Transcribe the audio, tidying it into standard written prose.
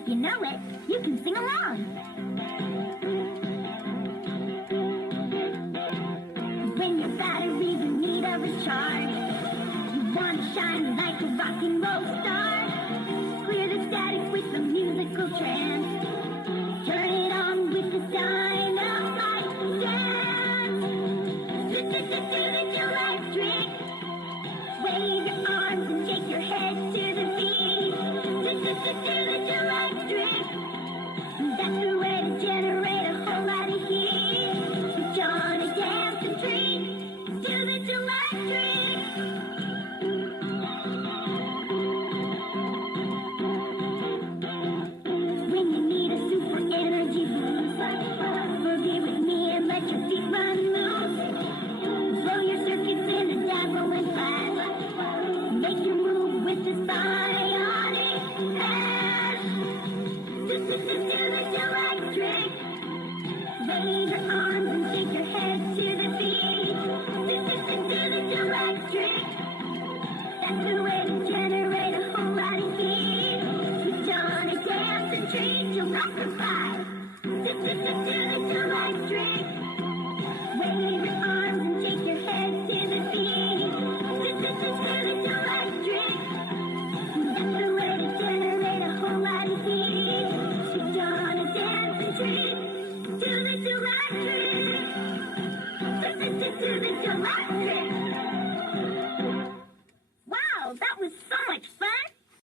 if you know it, you can sing along. When your battery's in need of recharge, you want to shine like a rock and roll star. Clear the static with a musical trance. Turn it on with the dynamite dance. Listen to the jillrectric. Wave your arms and shake your head to the beat. Listen to the jillrectric. That's the way to generate a whole lot of heat. Switch on a dance and treat to the jillrectric. When you need a super energy boost, boogie with me and let your feet run loose. Blow your circuits in a dazzling flash. Make your move with this bionic flash. To the jillrectric. Wave your arms and shake your head to the beat. To the jillrectric. That's the way to generate a whole lot of heat. Switch on a dance and treat, you'll electrify. To the jillrectric. Wave your arms and shake your head to the beat. To the jillrectric. That's the way to generate a whole lot of heat. Switch on a dance and treat.